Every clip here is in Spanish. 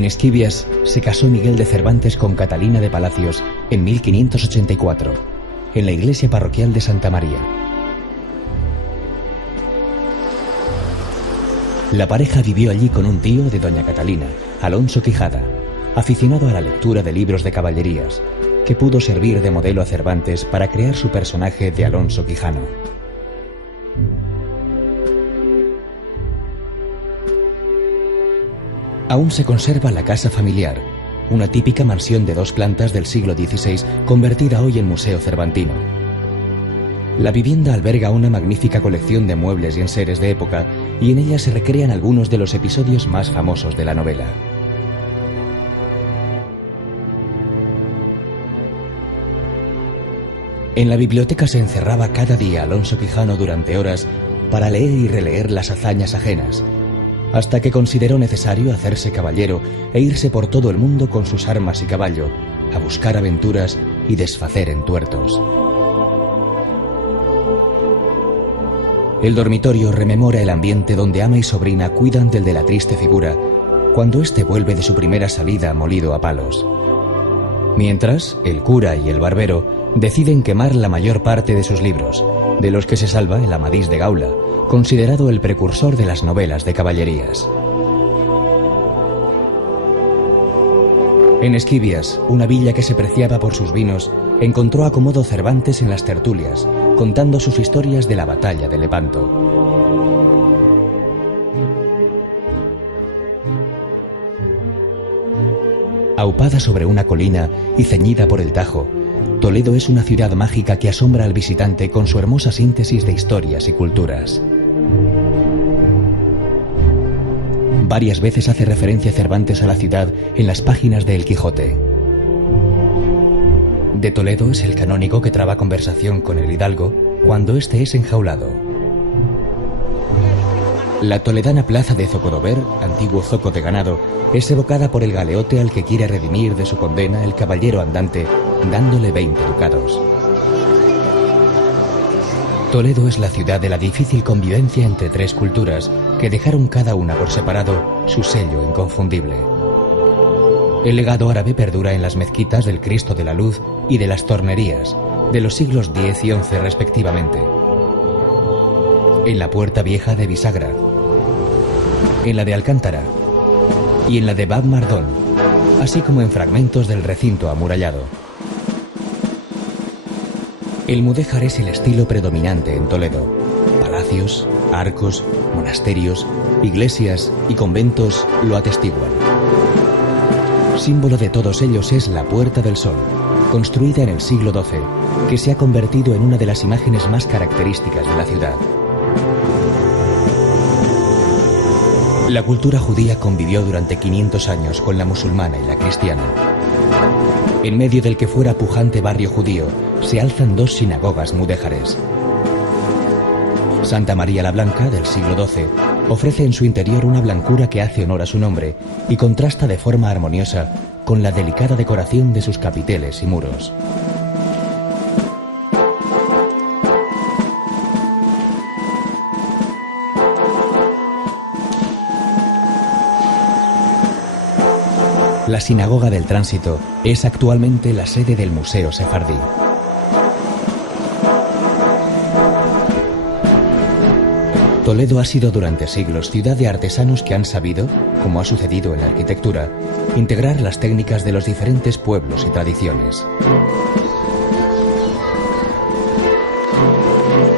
En Esquivias se casó Miguel de Cervantes con Catalina de Palacios en 1584, en la iglesia parroquial de Santa María. La pareja vivió allí con un tío de doña Catalina, Alonso Quijada, aficionado a la lectura de libros de caballerías, que pudo servir de modelo a Cervantes para crear su personaje de Alonso Quijano. Aún se conserva la casa familiar, una típica mansión de 2 plantas del siglo XVI convertida hoy en museo cervantino. La vivienda alberga una magnífica colección de muebles y enseres de época y en ella se recrean algunos de los episodios más famosos de la novela. En la biblioteca se encerraba cada día Alonso Quijano durante horas para leer y releer las hazañas ajenas, hasta que consideró necesario hacerse caballero e irse por todo el mundo con sus armas y caballo, a buscar aventuras y desfacer entuertos. El dormitorio rememora el ambiente donde ama y sobrina cuidan del de la triste figura, cuando éste vuelve de su primera salida molido a palos. Mientras, el cura y el barbero deciden quemar la mayor parte de sus libros, de los que se salva el Amadís de Gaula, considerado el precursor de las novelas de caballerías. En Esquivias, una villa que se preciaba por sus vinos, encontró acomodo Cervantes en las tertulias, contando sus historias de la batalla de Lepanto. Aupada sobre una colina y ceñida por el Tajo, Toledo es una ciudad mágica que asombra al visitante con su hermosa síntesis de historias y culturas. Varias veces hace referencia Cervantes a la ciudad en las páginas de El Quijote. De Toledo es el canónigo que traba conversación con el hidalgo cuando éste es enjaulado. La toledana plaza de Zocodover, antiguo zoco de ganado, es evocada por el galeote al que quiere redimir de su condena el caballero andante, dándole 20 ducados. Toledo es la ciudad de la difícil convivencia entre 3 culturas que dejaron cada una por separado su sello inconfundible. El legado árabe perdura en las mezquitas del Cristo de la Luz y de las Tornerías, de los siglos X y XI respectivamente. En la Puerta Vieja de Bisagra, en la de Alcántara y en la de Bab Mardón, así como en fragmentos del recinto amurallado. El mudéjar es el estilo predominante en Toledo. Palacios, arcos, monasterios, iglesias y conventos lo atestiguan. Símbolo de todos ellos es la Puerta del Sol, construida en el siglo XII, que se ha convertido en una de las imágenes más características de la ciudad. La cultura judía convivió durante 500 años con la musulmana y la cristiana. En medio del que fuera pujante barrio judío, se alzan 2 sinagogas mudéjares. Santa María la Blanca, del siglo XII, ofrece en su interior una blancura que hace honor a su nombre y contrasta de forma armoniosa con la delicada decoración de sus capiteles y muros. La Sinagoga del Tránsito es actualmente la sede del Museo Sefardí. Toledo ha sido durante siglos ciudad de artesanos que han sabido, como ha sucedido en la arquitectura, integrar las técnicas de los diferentes pueblos y tradiciones.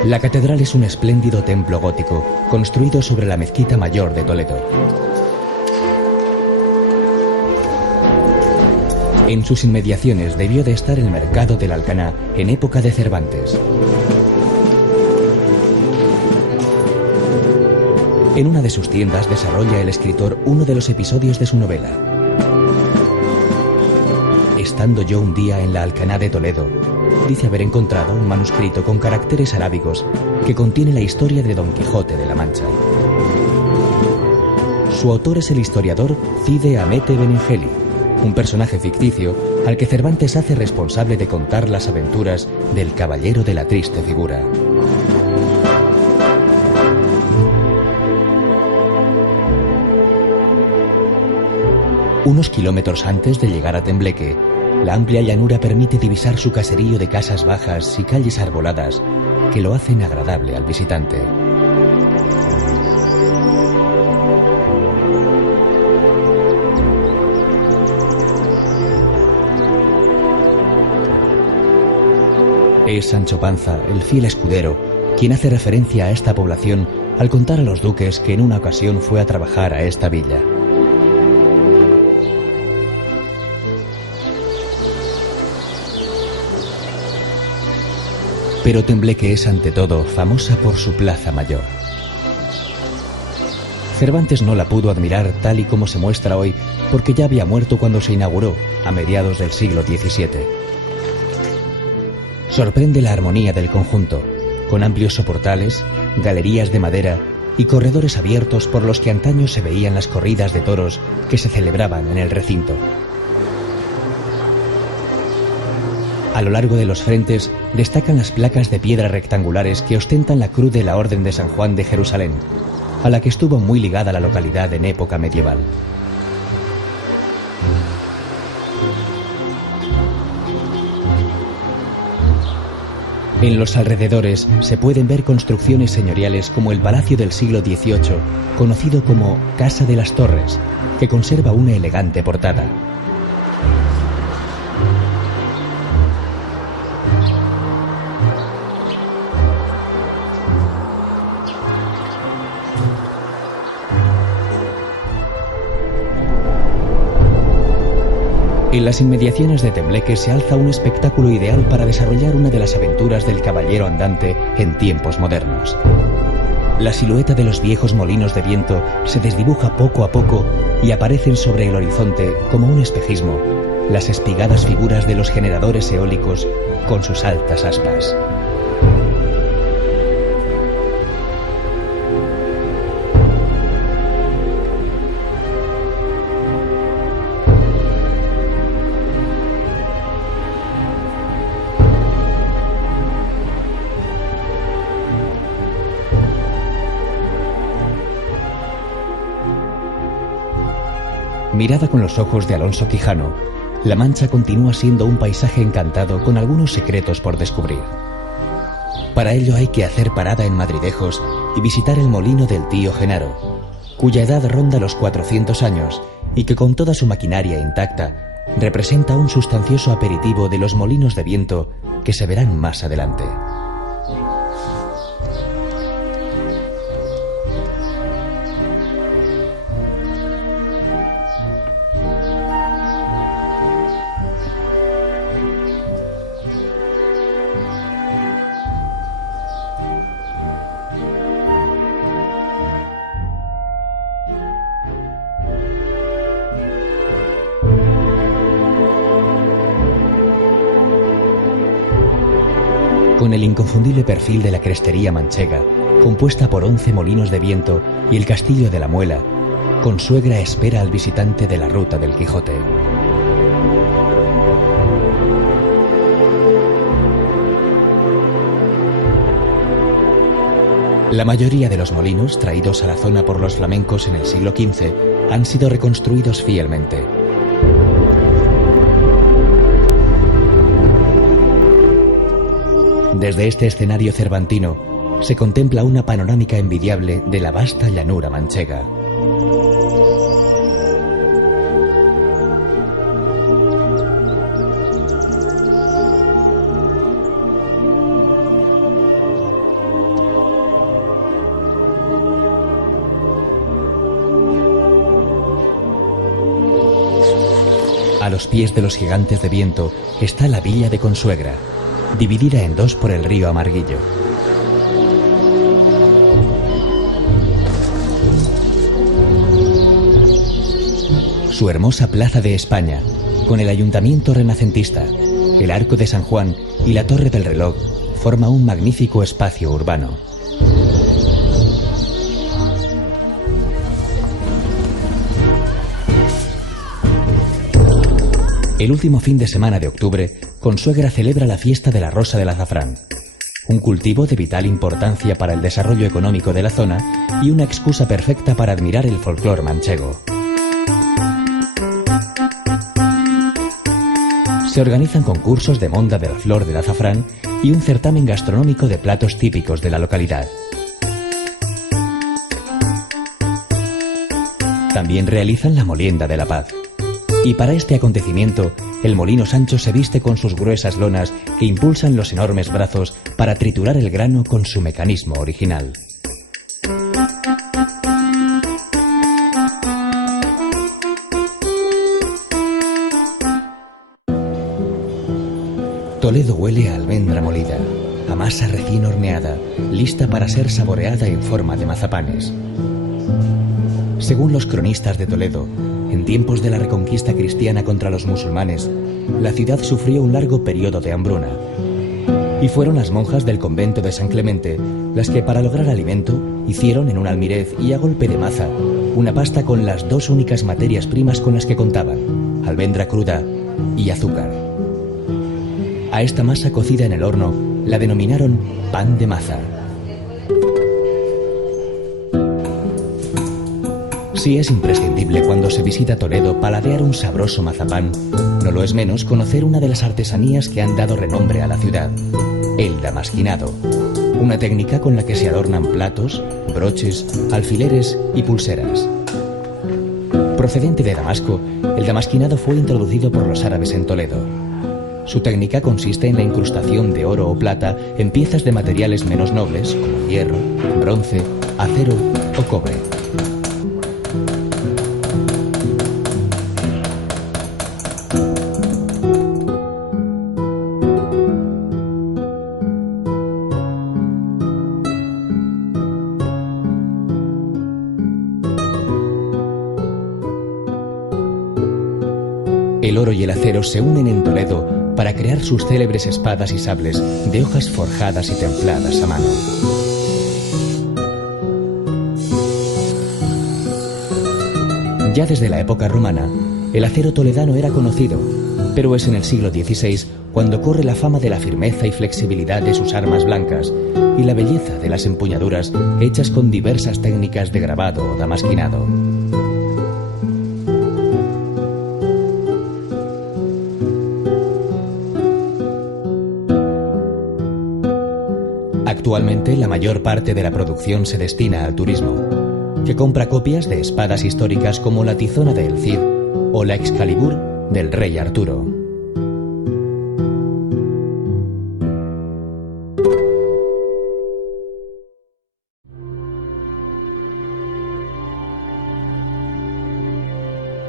La catedral es un espléndido templo gótico construido sobre la mezquita mayor de Toledo. En sus inmediaciones debió de estar el mercado del Alcaná en época de Cervantes. En una de sus tiendas desarrolla el escritor uno de los episodios de su novela. Estando yo un día en la Alcaná de Toledo, dice haber encontrado un manuscrito con caracteres arábigos que contiene la historia de Don Quijote de la Mancha. Su autor es el historiador Cide Hamete Benengeli, un personaje ficticio al que Cervantes hace responsable de contar las aventuras del caballero de la triste figura. Unos kilómetros antes de llegar a Tembleque, la amplia llanura permite divisar su caserío de casas bajas y calles arboladas que lo hacen agradable al visitante. Es Sancho Panza, el fiel escudero, quien hace referencia a esta población al contar a los duques que en una ocasión fue a trabajar a esta villa. Pero Tembleque es ante todo famosa por su plaza mayor. Cervantes no la pudo admirar tal y como se muestra hoy porque ya había muerto cuando se inauguró, a mediados del siglo XVII. Sorprende la armonía del conjunto, con amplios soportales, galerías de madera y corredores abiertos por los que antaño se veían las corridas de toros que se celebraban en el recinto. A lo largo de los frentes destacan las placas de piedra rectangulares que ostentan la cruz de la Orden de San Juan de Jerusalén, a la que estuvo muy ligada la localidad en época medieval. En los alrededores se pueden ver construcciones señoriales como el Palacio del siglo XVIII, conocido como Casa de las Torres, que conserva una elegante portada. En las inmediaciones de Tembleque se alza un espectáculo ideal para desarrollar una de las aventuras del caballero andante en tiempos modernos. La silueta de los viejos molinos de viento se desdibuja poco a poco y aparecen sobre el horizonte, como un espejismo, las espigadas figuras de los generadores eólicos con sus altas aspas. Mirada con los ojos de Alonso Quijano, La Mancha continúa siendo un paisaje encantado con algunos secretos por descubrir. Para ello hay que hacer parada en Madridejos y visitar el molino del tío Genaro, cuya edad ronda los 400 años y que con toda su maquinaria intacta representa un sustancioso aperitivo de los molinos de viento que se verán más adelante. Con el inconfundible perfil de la crestería manchega, compuesta por 11 molinos de viento y el castillo de la Muela, Consuegra espera al visitante de la ruta del Quijote. La mayoría de los molinos traídos a la zona por los flamencos en el siglo XV han sido reconstruidos fielmente. Desde este escenario cervantino se contempla una panorámica envidiable de la vasta llanura manchega. A los pies de los gigantes de viento está la villa de Consuegra, dividida en dos por el río Amarguillo. Su hermosa plaza de España, con el ayuntamiento renacentista, el Arco de San Juan y la Torre del Reloj, forma un magnífico espacio urbano. El último fin de semana de octubre, Consuegra celebra la fiesta de la Rosa del Azafrán, un cultivo de vital importancia para el desarrollo económico de la zona y una excusa perfecta para admirar el folclore manchego. Se organizan concursos de monda de la flor del azafrán y un certamen gastronómico de platos típicos de la localidad. También realizan la molienda de la paz. Y para este acontecimiento, el molino Sancho se viste con sus gruesas lonas que impulsan los enormes brazos para triturar el grano con su mecanismo original. Toledo huele a almendra molida, a masa recién horneada, lista para ser saboreada en forma de mazapanes. Según los cronistas de Toledo, en tiempos de la reconquista cristiana contra los musulmanes, la ciudad sufrió un largo periodo de hambruna. Y fueron las monjas del convento de San Clemente las que, para lograr alimento, hicieron en un almirez y a golpe de maza una pasta con las dos únicas materias primas con las que contaban: almendra cruda y azúcar. A esta masa cocida en el horno la denominaron pan de maza. Si es imprescindible cuando se visita Toledo paladear un sabroso mazapán, no lo es menos conocer una de las artesanías que han dado renombre a la ciudad: el damasquinado, una técnica con la que se adornan platos, broches, alfileres y pulseras. Procedente de Damasco, el damasquinado fue introducido por los árabes en Toledo. Su técnica consiste en la incrustación de oro o plata en piezas de materiales menos nobles como hierro, bronce, acero o cobre. El oro y el acero se unen en Toledo para crear sus célebres espadas y sables de hojas forjadas y templadas a mano. Ya desde la época romana, el acero toledano era conocido, pero es en el siglo XVI cuando corre la fama de la firmeza y flexibilidad de sus armas blancas y la belleza de las empuñaduras hechas con diversas técnicas de grabado o damasquinado. Actualmente la mayor parte de la producción se destina al turismo, que compra copias de espadas históricas como la Tizona del Cid o la Excalibur del rey Arturo.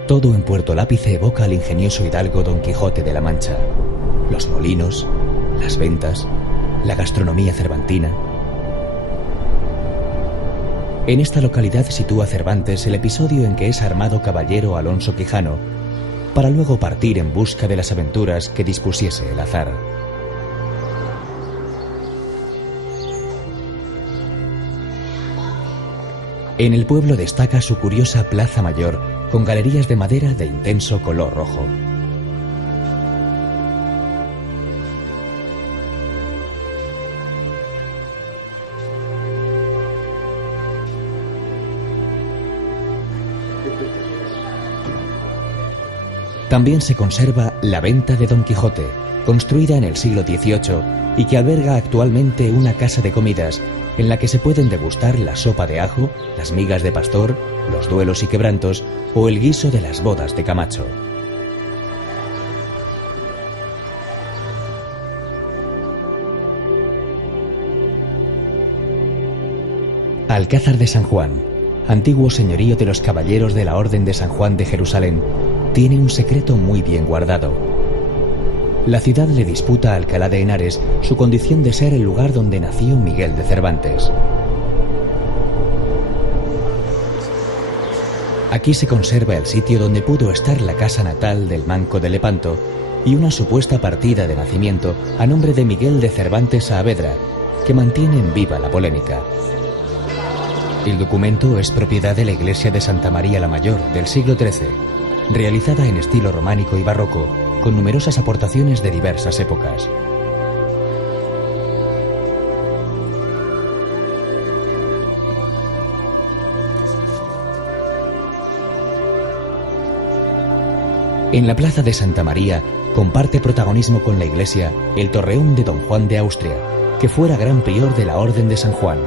Todo en Puerto Lápice evoca al ingenioso hidalgo Don Quijote de la Mancha: los molinos, las ventas, la gastronomía cervantina. En esta localidad sitúa Cervantes el episodio en que es armado caballero Alonso Quijano, para luego partir en busca de las aventuras que dispusiese el azar. En el pueblo destaca su curiosa Plaza Mayor, con galerías de madera de intenso color rojo. También se conserva la Venta de Don Quijote, construida en el siglo XVIII y que alberga actualmente una casa de comidas en la que se pueden degustar la sopa de ajo, las migas de pastor, los duelos y quebrantos o el guiso de las bodas de Camacho. Alcázar de San Juan, antiguo señorío de los caballeros de la Orden de San Juan de Jerusalén, tiene un secreto muy bien guardado. La ciudad le disputa a Alcalá de Henares su condición de ser el lugar donde nació Miguel de Cervantes. Aquí se conserva el sitio donde pudo estar la casa natal del Manco de Lepanto y una supuesta partida de nacimiento a nombre de Miguel de Cervantes Saavedra, que mantienen viva la polémica. El documento es propiedad de la iglesia de Santa María la Mayor del siglo XIII, realizada en estilo románico y barroco, con numerosas aportaciones de diversas épocas. En la plaza de Santa María comparte protagonismo con la iglesia el torreón de Don Juan de Austria, que fuera gran prior de la Orden de San Juan.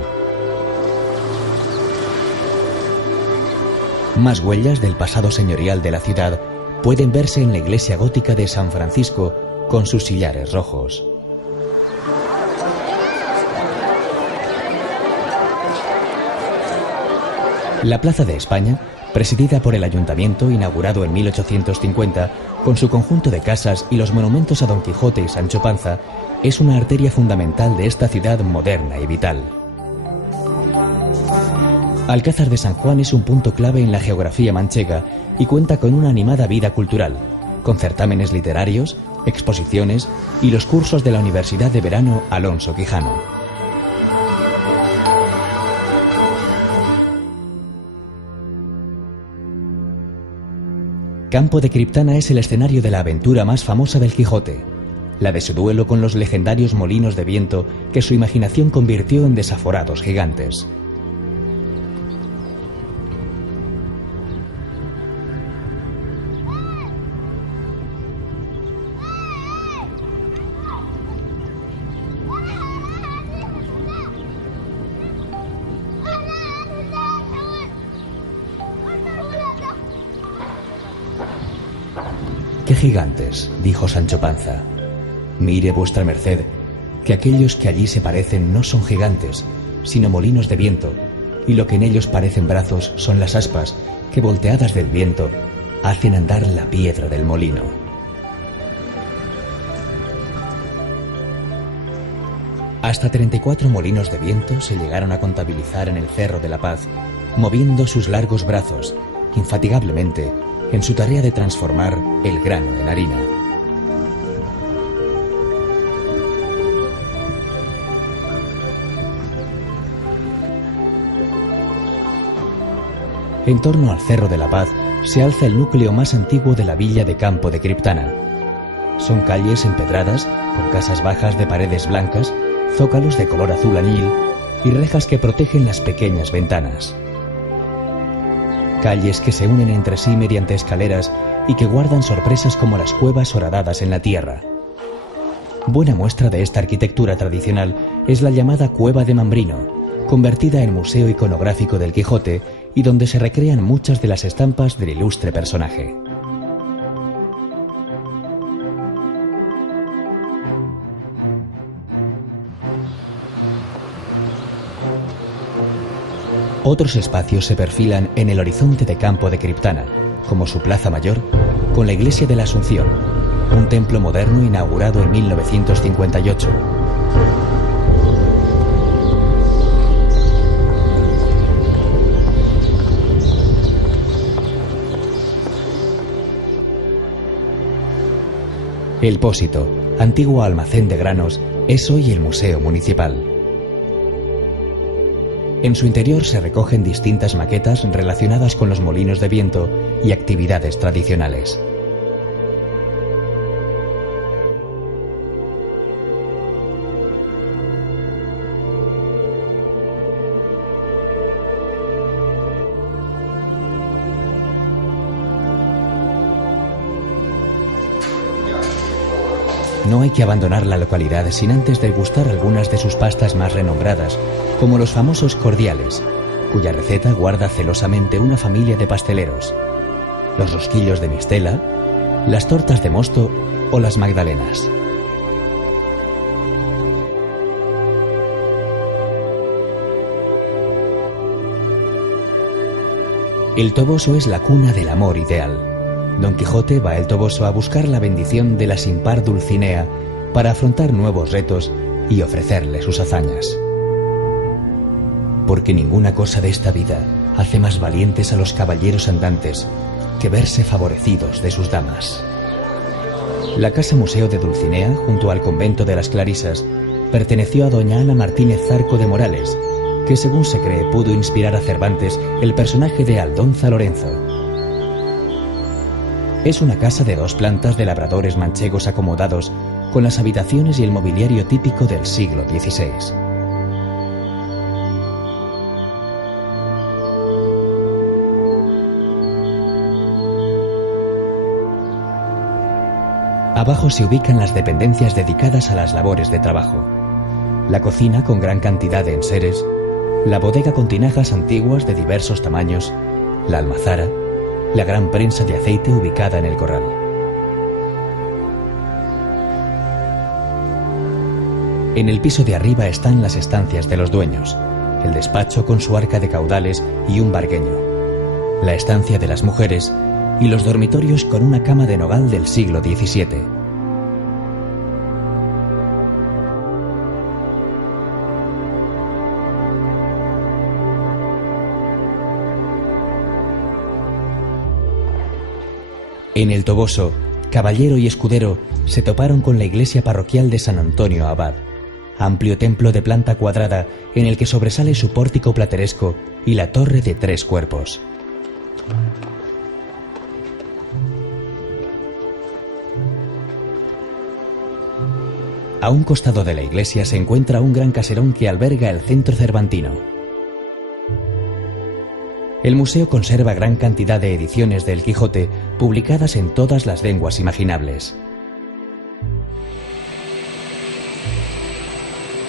Más huellas del pasado señorial de la ciudad pueden verse en la iglesia gótica de San Francisco con sus sillares rojos. La Plaza de España, presidida por el Ayuntamiento, inaugurado en 1850, con su conjunto de casas y los monumentos a Don Quijote y Sancho Panza, es una arteria fundamental de esta ciudad moderna y vital. Alcázar de San Juan es un punto clave en la geografía manchega y cuenta con una animada vida cultural, con certámenes literarios, exposiciones y los cursos de la Universidad de Verano Alonso Quijano. Campo de Criptana es el escenario de la aventura más famosa del Quijote, la de su duelo con los legendarios molinos de viento que su imaginación convirtió en desaforados gigantes. «¿Qué gigantes?», dijo Sancho Panza. «Mire vuestra merced, que aquellos que allí se parecen no son gigantes, sino molinos de viento, y lo que en ellos parecen brazos son las aspas que, volteadas del viento, hacen andar la piedra del molino». Hasta 34 molinos de viento se llegaron a contabilizar en el Cerro de la Paz, moviendo sus largos brazos, infatigablemente, en su tarea de transformar el grano en harina. En torno al Cerro de la Paz se alza el núcleo más antiguo de la villa de Campo de Criptana. Son calles empedradas, con casas bajas de paredes blancas, zócalos de color azul añil y rejas que protegen las pequeñas ventanas. Calles que se unen entre sí mediante escaleras y que guardan sorpresas como las cuevas horadadas en la tierra. Buena muestra de esta arquitectura tradicional es la llamada Cueva de Mambrino, convertida en museo iconográfico del Quijote y donde se recrean muchas de las estampas del ilustre personaje. Otros espacios se perfilan en el horizonte de Campo de Criptana, como su Plaza Mayor, con la Iglesia de la Asunción, un templo moderno inaugurado en 1958. El Pósito, antiguo almacén de granos, es hoy el Museo Municipal. En su interior se recogen distintas maquetas relacionadas con los molinos de viento y actividades tradicionales. No hay que abandonar la localidad sin antes degustar algunas de sus pastas más renombradas, como los famosos cordiales, cuya receta guarda celosamente una familia de pasteleros, los rosquillos de mistela, las tortas de mosto o las magdalenas. El Toboso es la cuna del amor ideal. Don Quijote va al Toboso a buscar la bendición de la sin par Dulcinea para afrontar nuevos retos y ofrecerle sus hazañas. Porque ninguna cosa de esta vida hace más valientes a los caballeros andantes que verse favorecidos de sus damas. La Casa Museo de Dulcinea, junto al convento de las Clarisas, perteneció a doña Ana Martínez Zarco de Morales, que según se cree pudo inspirar a Cervantes el personaje de Aldonza Lorenzo. Es una casa de 2 plantas de labradores manchegos acomodados, con las habitaciones y el mobiliario típico del siglo XVI. Abajo se ubican las dependencias dedicadas a las labores de trabajo. La cocina con gran cantidad de enseres, la bodega con tinajas antiguas de diversos tamaños, la almazara, la gran prensa de aceite ubicada en el corral. En el piso de arriba están las estancias de los dueños, el despacho con su arca de caudales y un vargueño, la estancia de las mujeres y los dormitorios con una cama de nogal del siglo XVII. En el Toboso, caballero y escudero se toparon con la iglesia parroquial de San Antonio Abad, amplio templo de planta cuadrada en el que sobresale su pórtico plateresco y la torre de 3 cuerpos. A un costado de la iglesia se encuentra un gran caserón que alberga el centro cervantino. El museo conserva gran cantidad de ediciones de El Quijote publicadas en todas las lenguas imaginables.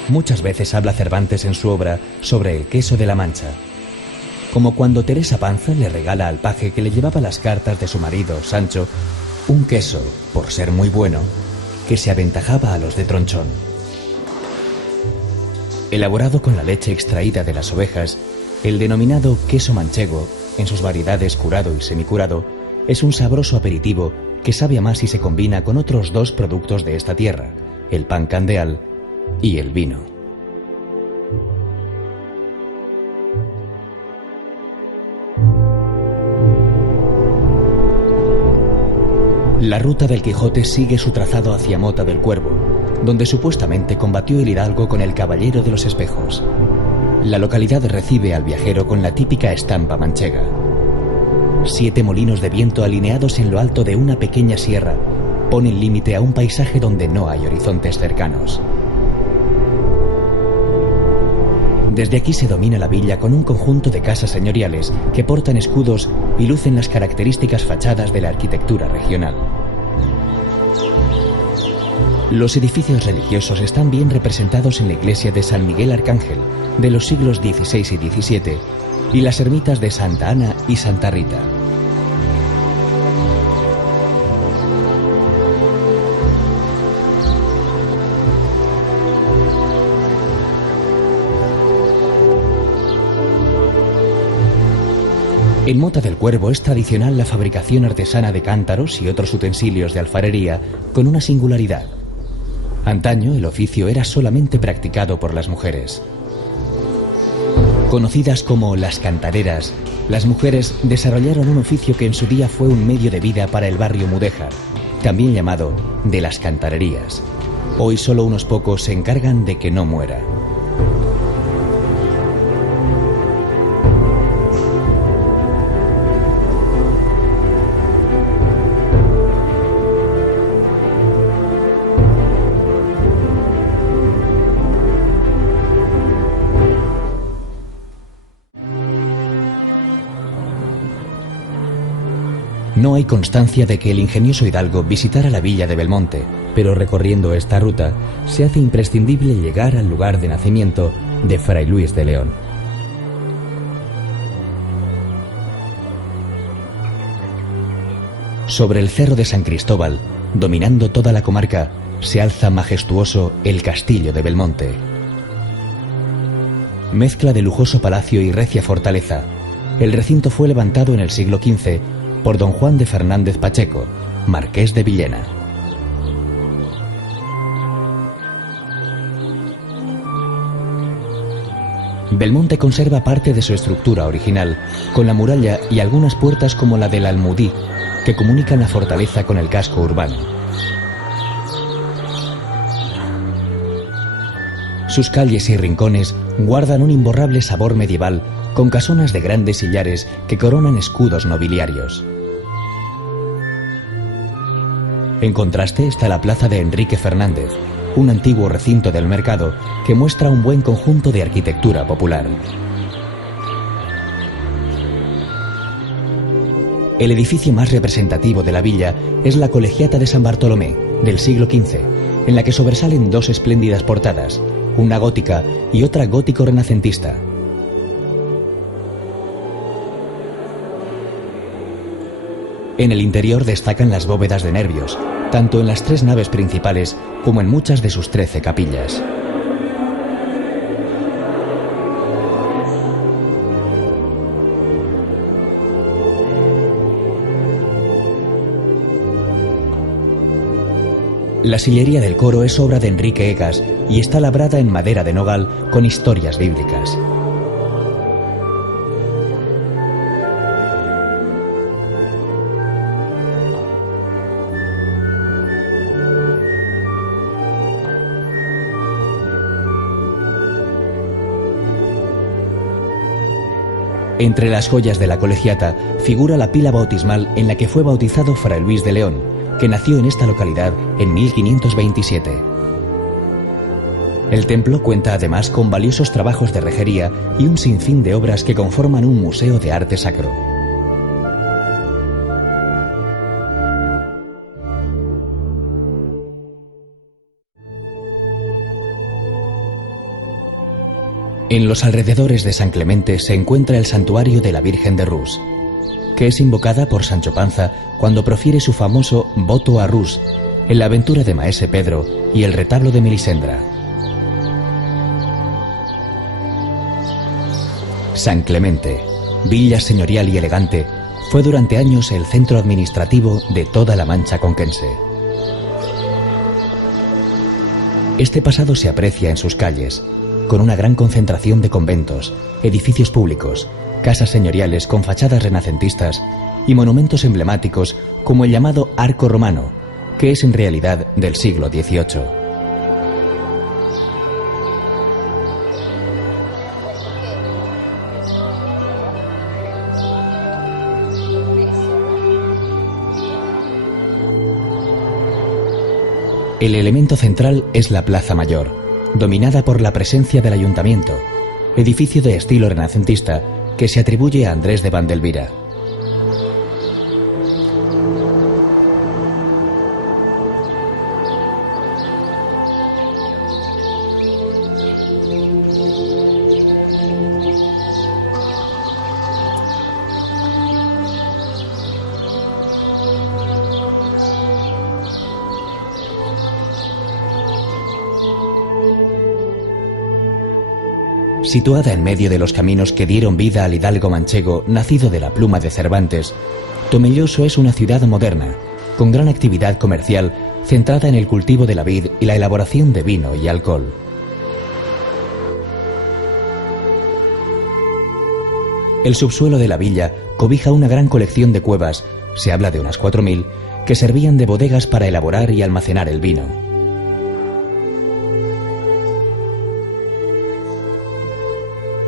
Muchas veces habla Cervantes en su obra sobre el queso de la Mancha, como cuando Teresa Panza le regala al paje que le llevaba las cartas de su marido, Sancho, un queso, por ser muy bueno, que se aventajaba a los de Tronchón. Elaborado con la leche extraída de las ovejas, el denominado queso manchego, en sus variedades curado y semicurado, es un sabroso aperitivo que sabe a más si se combina con otros 2 productos de esta tierra, el pan candeal y el vino. La ruta del Quijote sigue su trazado hacia Mota del Cuervo, donde supuestamente combatió el hidalgo con el Caballero de los Espejos. La localidad recibe al viajero con la típica estampa manchega. 7 molinos de viento alineados en lo alto de una pequeña sierra ponen límite a un paisaje donde no hay horizontes cercanos. Desde aquí se domina la villa con un conjunto de casas señoriales que portan escudos y lucen las características fachadas de la arquitectura regional. Los edificios religiosos están bien representados en la iglesia de San Miguel Arcángel de los siglos XVI y XVII y las ermitas de Santa Ana y Santa Rita. En Mota del Cuervo es tradicional la fabricación artesana de cántaros y otros utensilios de alfarería con una singularidad. Antaño el oficio era solamente practicado por las mujeres. Conocidas como las cantareras, las mujeres desarrollaron un oficio que en su día fue un medio de vida para el barrio mudéjar, también llamado de las cantarerías. Hoy solo unos pocos se encargan de que no muera. No hay constancia de que el ingenioso hidalgo visitara la villa de Belmonte, pero recorriendo esta ruta se hace imprescindible llegar al lugar de nacimiento de Fray Luis de León. Sobre el cerro de San Cristóbal, dominando toda la comarca, se alza majestuoso el castillo de Belmonte. Mezcla de lujoso palacio y recia fortaleza, el recinto fue levantado en el siglo XV por don Juan de Fernández Pacheco, marqués de Villena. Belmonte conserva parte de su estructura original, con la muralla y algunas puertas como la del Almudí, que comunican la fortaleza con el casco urbano. Sus calles y rincones guardan un imborrable sabor medieval, con casonas de grandes sillares que coronan escudos nobiliarios. En contraste está la plaza de Enrique Fernández, un antiguo recinto del mercado que muestra un buen conjunto de arquitectura popular. El edificio más representativo de la villa es la Colegiata de San Bartolomé, del siglo XV, en la que sobresalen dos espléndidas portadas, una gótica y otra gótico-renacentista. En el interior destacan las bóvedas de nervios, tanto en las 3 naves principales como en muchas de sus 13 capillas. La sillería del coro es obra de Enrique Egas y está labrada en madera de nogal con historias bíblicas. Entre las joyas de la colegiata figura la pila bautismal en la que fue bautizado Fray Luis de León, que nació en esta localidad en 1527. El templo cuenta además con valiosos trabajos de rejería y un sinfín de obras que conforman un museo de arte sacro. En los alrededores de San Clemente se encuentra el santuario de la Virgen de Rus, que es invocada por Sancho Panza cuando profiere su famoso voto a Rus en la aventura de Maese Pedro y el retablo de Melisendra. San Clemente, villa señorial y elegante, fue durante años el centro administrativo de toda la Mancha conquense. Este pasado se aprecia en sus calles, con una gran concentración de conventos, edificios públicos, casas señoriales con fachadas renacentistas y monumentos emblemáticos como el llamado Arco Romano, que es en realidad del siglo XVIII. El elemento central es la Plaza Mayor, dominada por la presencia del Ayuntamiento, edificio de estilo renacentista que se atribuye a Andrés de Vandelvira. Situada en medio de los caminos que dieron vida al hidalgo manchego nacido de la pluma de Cervantes, Tomelloso es una ciudad moderna, con gran actividad comercial centrada en el cultivo de la vid y la elaboración de vino y alcohol. El subsuelo de la villa cobija una gran colección de cuevas, se habla de unas 4000, que servían de bodegas para elaborar y almacenar el vino.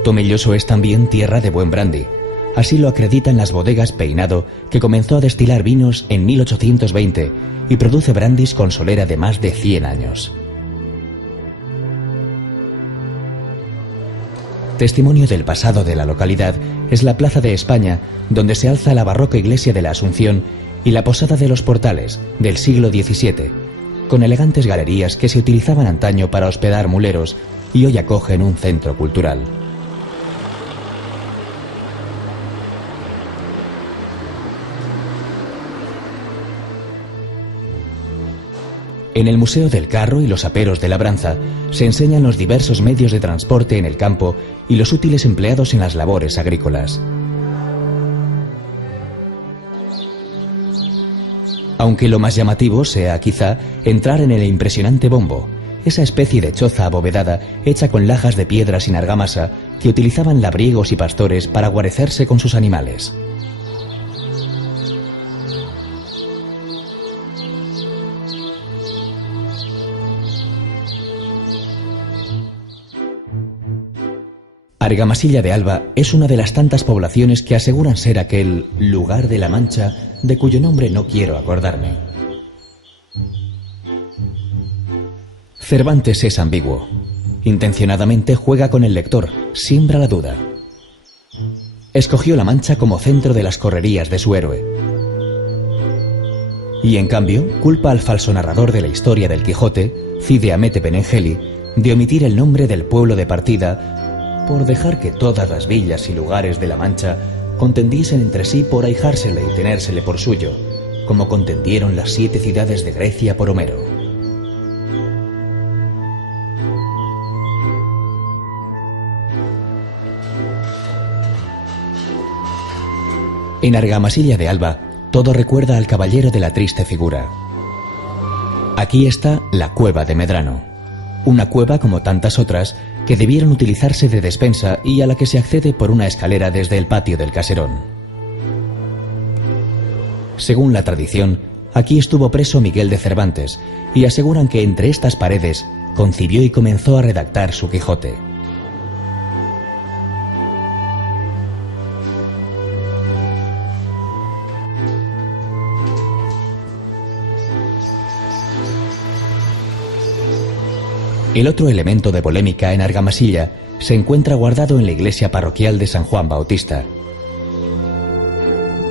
Tomelloso es también tierra de buen brandy. Así lo acreditan las bodegas Peinado, que comenzó a destilar vinos en 1820 y produce brandys con solera de más de 100 años. Testimonio del pasado de la localidad es la Plaza de España, donde se alza la barroca iglesia de la Asunción y la Posada de los Portales, del siglo XVII, con elegantes galerías que se utilizaban antaño para hospedar muleros y hoy acogen un centro cultural. En el Museo del Carro y los aperos de labranza se enseñan los diversos medios de transporte en el campo y los útiles empleados en las labores agrícolas. Aunque lo más llamativo sea, quizá, entrar en el impresionante bombo, esa especie de choza abovedada hecha con lajas de piedra sin argamasa que utilizaban labriegos y pastores para guarecerse con sus animales. Argamasilla de Alba es una de las tantas poblaciones que aseguran ser aquel lugar de la Mancha de cuyo nombre no quiero acordarme. Cervantes es ambiguo. Intencionadamente juega con el lector, siembra la duda. Escogió La Mancha como centro de las correrías de su héroe. Y en cambio, culpa al falso narrador de la historia del Quijote, Cide Hamete Benengeli, de omitir el nombre del pueblo de partida por dejar que todas las villas y lugares de La Mancha contendiesen entre sí por ahijársele y tenérsele por suyo, como contendieron las 7 ciudades de Grecia por Homero. En Argamasilla de Alba, todo recuerda al caballero de la triste figura. Aquí está la cueva de Medrano, una cueva como tantas otras que debieron utilizarse de despensa y a la que se accede por una escalera desde el patio del caserón. Según la tradición, aquí estuvo preso Miguel de Cervantes y aseguran que entre estas paredes concibió y comenzó a redactar su Quijote. El otro elemento de polémica en Argamasilla se encuentra guardado en la iglesia parroquial de San Juan Bautista.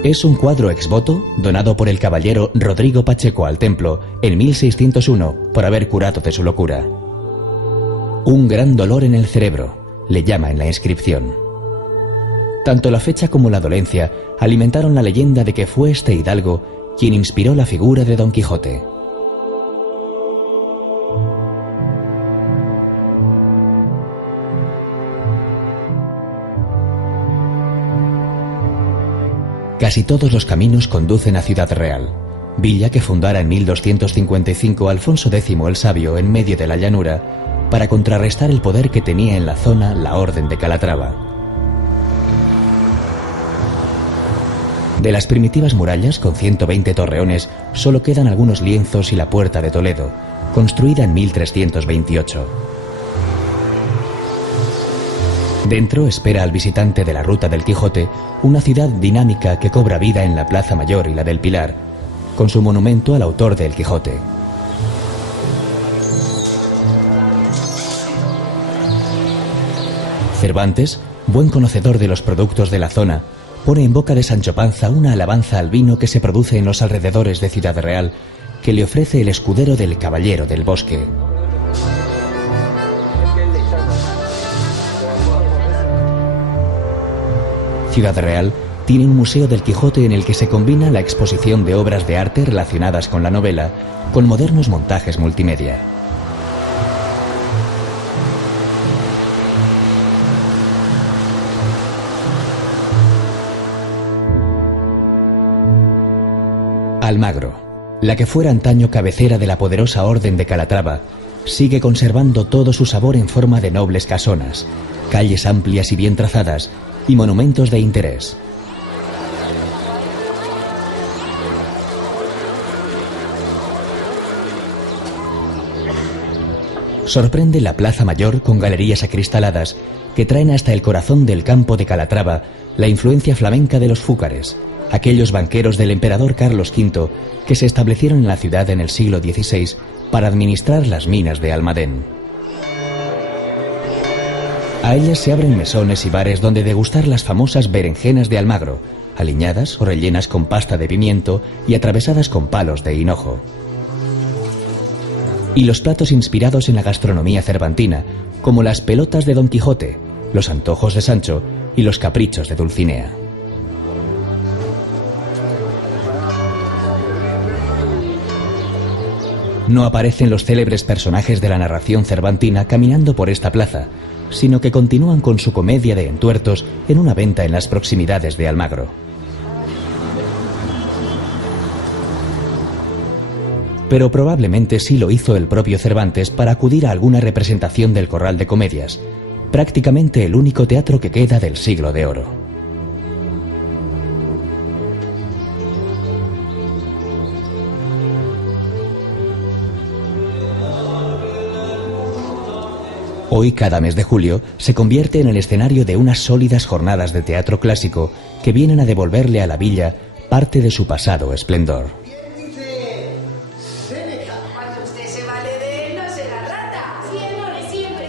Es un cuadro ex voto donado por el caballero Rodrigo Pacheco al templo en 1601 por haber curado de su locura. Un gran dolor en el cerebro, le llama en la inscripción. Tanto la fecha como la dolencia alimentaron la leyenda de que fue este hidalgo quien inspiró la figura de Don Quijote. Casi todos los caminos conducen a Ciudad Real, villa que fundara en 1255 Alfonso X el Sabio en medio de la llanura, para contrarrestar el poder que tenía en la zona la Orden de Calatrava. De las primitivas murallas con 120 torreones solo quedan algunos lienzos y la Puerta de Toledo, construida en 1328. Dentro espera al visitante de la Ruta del Quijote una ciudad dinámica que cobra vida en la Plaza Mayor y la del Pilar, con su monumento al autor del Quijote. Cervantes, buen conocedor de los productos de la zona, pone en boca de Sancho Panza una alabanza al vino que se produce en los alrededores de Ciudad Real, que le ofrece el escudero del Caballero del Bosque. Ciudad Real tiene un museo del Quijote en el que se combina la exposición de obras de arte relacionadas con la novela con modernos montajes multimedia. Almagro, la que fuera antaño cabecera de la poderosa Orden de Calatrava, sigue conservando todo su sabor en forma de nobles casonas, calles amplias y bien trazadas, y monumentos de interés. Sorprende la Plaza Mayor con galerías acristaladas que traen hasta el corazón del campo de Calatrava la influencia flamenca de los fúcares, aquellos banqueros del emperador Carlos V que se establecieron en la ciudad en el siglo XVI para administrar las minas de Almadén. A ellas se abren mesones y bares donde degustar las famosas berenjenas de Almagro, aliñadas o rellenas con pasta de pimiento y atravesadas con palos de hinojo. Y los platos inspirados en la gastronomía cervantina, como las pelotas de Don Quijote, los antojos de Sancho y los caprichos de Dulcinea. No aparecen los célebres personajes de la narración cervantina caminando por esta plaza, sino que continúan con su comedia de entuertos en una venta en las proximidades de Almagro. Pero probablemente sí lo hizo el propio Cervantes para acudir a alguna representación del Corral de Comedias, prácticamente el único teatro que queda del Siglo de Oro. Hoy, cada mes de julio, se convierte en el escenario de unas sólidas jornadas de teatro clásico que vienen a devolverle a la villa parte de su pasado esplendor. Cuando usted se vale de él, no será rata. Siempre.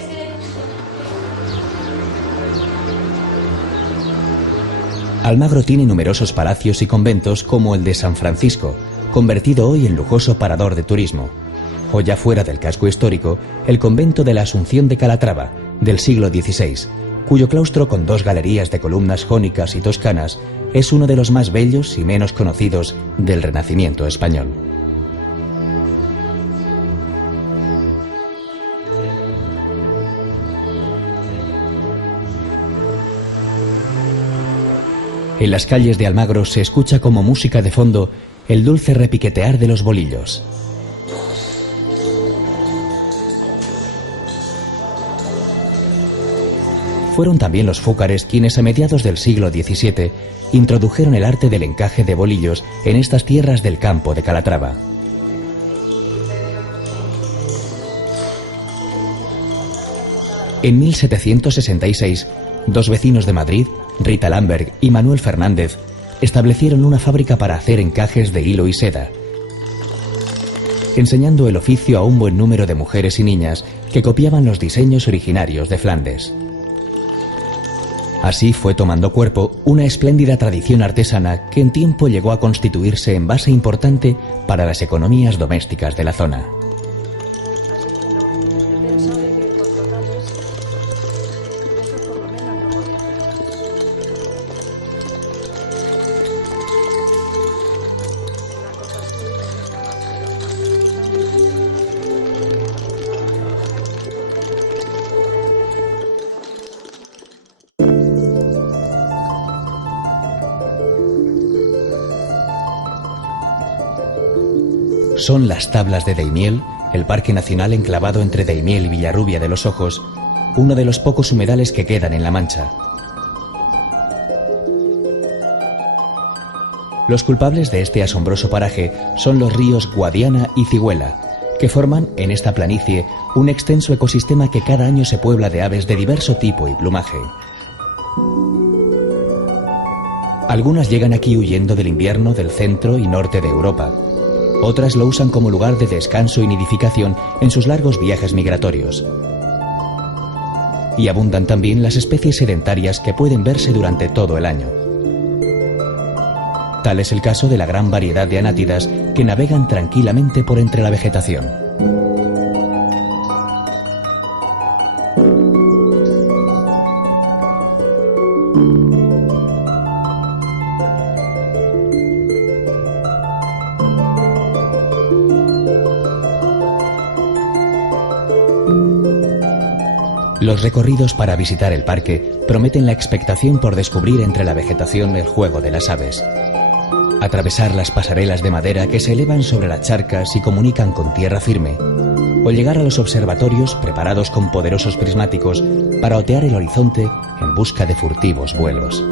Almagro tiene numerosos palacios y conventos como el de San Francisco, convertido hoy en lujoso parador de turismo. O ya fuera del casco histórico, el convento de la Asunción de Calatrava, del siglo XVI, cuyo claustro con 2 galerías de columnas jónicas y toscanas es uno de los más bellos y menos conocidos del Renacimiento español. En las calles de Almagro se escucha como música de fondo el dulce repiquetear de los bolillos. Fueron también los fúcares quienes a mediados del siglo XVII introdujeron el arte del encaje de bolillos en estas tierras del campo de Calatrava. En 1766, 2 vecinos de Madrid, Rita Lamberg y Manuel Fernández, establecieron una fábrica para hacer encajes de hilo y seda, enseñando el oficio a un buen número de mujeres y niñas que copiaban los diseños originarios de Flandes. Así fue tomando cuerpo una espléndida tradición artesana que en tiempo llegó a constituirse en base importante para las economías domésticas de la zona. Son las tablas de Daimiel, el parque nacional enclavado entre Daimiel y Villarrubia de los Ojos, uno de los pocos humedales que quedan en La Mancha. Los culpables de este asombroso paraje son los ríos Guadiana y Cigüela, que forman en esta planicie un extenso ecosistema que cada año se puebla de aves de diverso tipo y plumaje. Algunas llegan aquí huyendo del invierno del centro y norte de Europa. Otras lo usan como lugar de descanso y nidificación en sus largos viajes migratorios. Y abundan también las especies sedentarias que pueden verse durante todo el año. Tal es el caso de la gran variedad de anátidas que navegan tranquilamente por entre la vegetación. Los recorridos para visitar el parque prometen la expectación por descubrir entre la vegetación el juego de las aves. Atravesar las pasarelas de madera que se elevan sobre las charcas y comunican con tierra firme, o llegar a los observatorios preparados con poderosos prismáticos para otear el horizonte en busca de furtivos vuelos.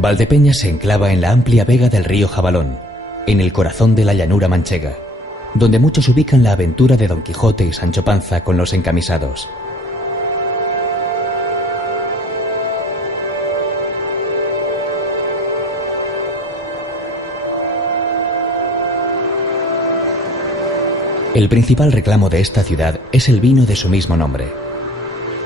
Valdepeñas se enclava en la amplia vega del río Jabalón, en el corazón de la llanura manchega, donde muchos ubican la aventura de Don Quijote y Sancho Panza con los encamisados. El principal reclamo de esta ciudad es el vino de su mismo nombre.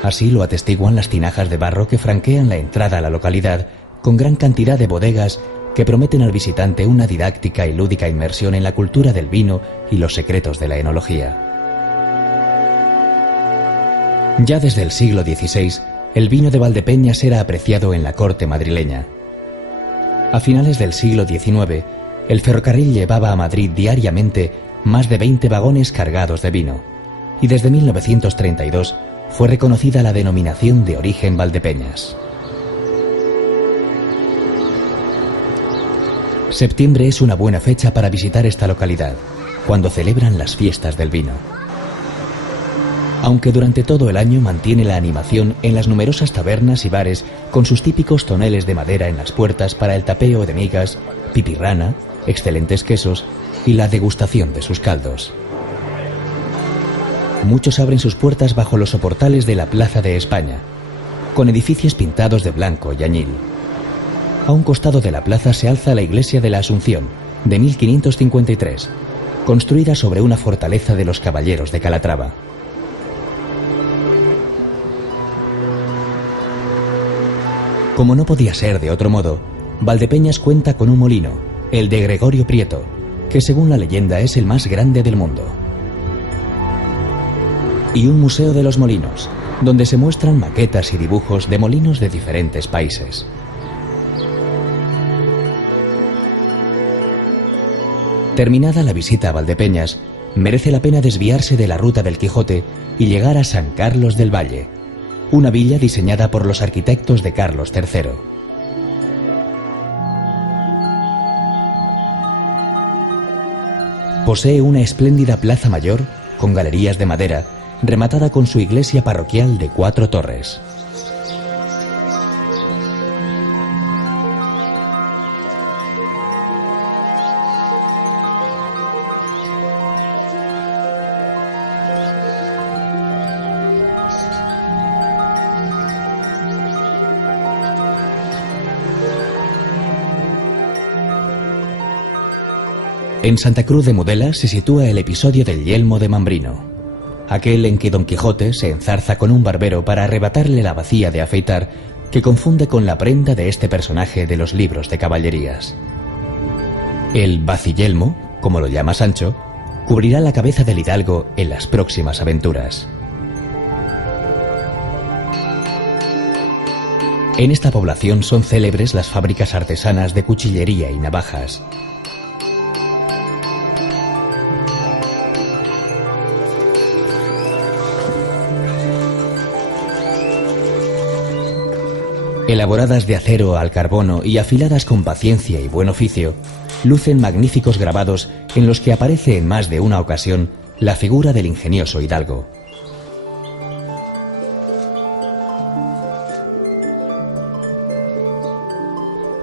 Así lo atestiguan las tinajas de barro que franquean la entrada a la localidad, con gran cantidad de bodegas que prometen al visitante una didáctica y lúdica inmersión en la cultura del vino y los secretos de la enología. Ya desde el siglo XVI, el vino de Valdepeñas era apreciado en la corte madrileña. A finales del siglo XIX, el ferrocarril llevaba a Madrid diariamente más de 20 vagones cargados de vino, y desde 1932 fue reconocida la denominación de origen Valdepeñas. Septiembre es una buena fecha para visitar esta localidad, cuando celebran las fiestas del vino. Aunque durante todo el año mantiene la animación en las numerosas tabernas y bares con sus típicos toneles de madera en las puertas para el tapeo de migas, pipirrana, excelentes quesos y la degustación de sus caldos. Muchos abren sus puertas bajo los soportales de la Plaza de España, con edificios pintados de blanco y añil. A un costado de la plaza se alza la iglesia de la Asunción, de 1553, construida sobre una fortaleza de los caballeros de Calatrava. Como no podía ser de otro modo, Valdepeñas cuenta con un molino, el de Gregorio Prieto, que según la leyenda es el más grande del mundo. Y un museo de los molinos, donde se muestran maquetas y dibujos de molinos de diferentes países. Terminada la visita a Valdepeñas, merece la pena desviarse de la ruta del Quijote y llegar a San Carlos del Valle, una villa diseñada por los arquitectos de Carlos III. Posee una espléndida plaza mayor con galerías de madera, rematada con su iglesia parroquial de 4 torres. En Santa Cruz de Mudela se sitúa el episodio del yelmo de Mambrino, aquel en que Don Quijote se enzarza con un barbero para arrebatarle la bacía de afeitar que confunde con la prenda de este personaje de los libros de caballerías. El baciyelmo, como lo llama Sancho, cubrirá la cabeza del hidalgo en las próximas aventuras. En esta población son célebres las fábricas artesanas de cuchillería y navajas. Elaboradas de acero al carbono y afiladas con paciencia y buen oficio, lucen magníficos grabados en los que aparece en más de una ocasión la figura del ingenioso hidalgo.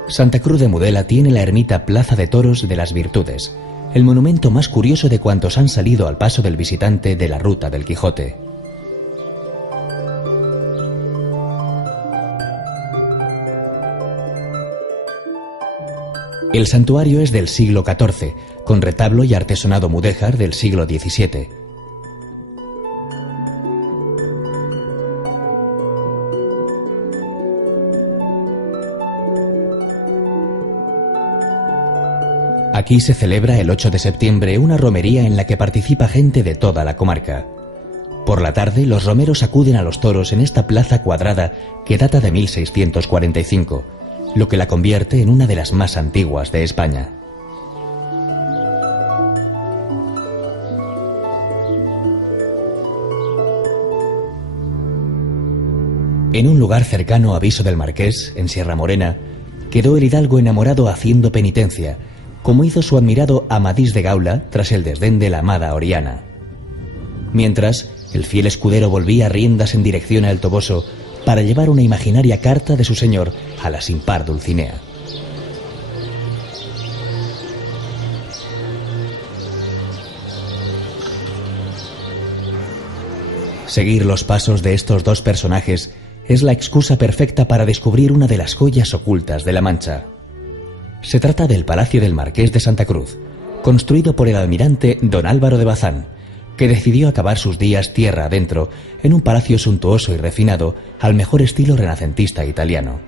Santa Cruz de Mudela tiene la ermita Plaza de Toros de las Virtudes, el monumento más curioso de cuantos han salido al paso del visitante de la ruta del Quijote. El santuario es del siglo XIV, con retablo y artesonado mudéjar del siglo XVII. Aquí se celebra el 8 de septiembre una romería en la que participa gente de toda la comarca. Por la tarde, los romeros acuden a los toros en esta plaza cuadrada que data de 1645, lo que la convierte en una de las más antiguas de España. En un lugar cercano a Viso del Marqués, en Sierra Morena, quedó el hidalgo enamorado haciendo penitencia, como hizo su admirado Amadís de Gaula tras el desdén de la amada Oriana. Mientras, el fiel escudero volvía riendas en dirección al Toboso para llevar una imaginaria carta de su señor a la sin par Dulcinea. Seguir los pasos de estos dos personajes es la excusa perfecta para descubrir una de las joyas ocultas de la Mancha. Se trata del Palacio del Marqués de Santa Cruz, construido por el almirante don Álvaro de Bazán, que decidió acabar sus días tierra adentro en un palacio suntuoso y refinado al mejor estilo renacentista italiano.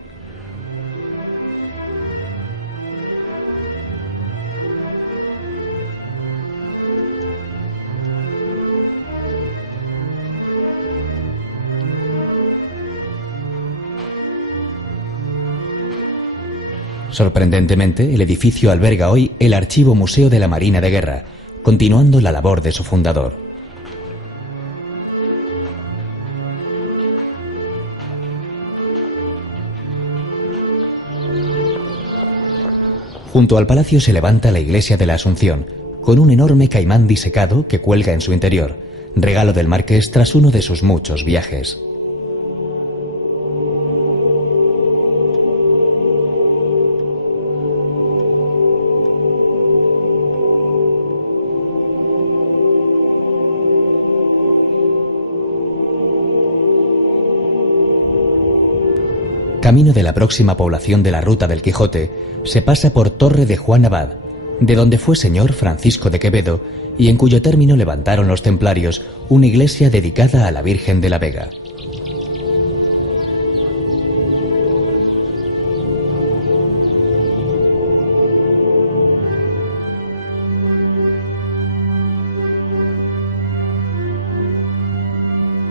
Sorprendentemente, el edificio alberga hoy el Archivo Museo de la Marina de Guerra, continuando la labor de su fundador. Junto al palacio se levanta la iglesia de la Asunción, con un enorme caimán disecado que cuelga en su interior, regalo del marqués tras uno de sus muchos viajes. camino de la próxima población de la ruta del Quijote, se pasa por Torre de Juan Abad, de donde fue señor Francisco de Quevedo y en cuyo término levantaron los templarios una iglesia dedicada a la Virgen de la Vega.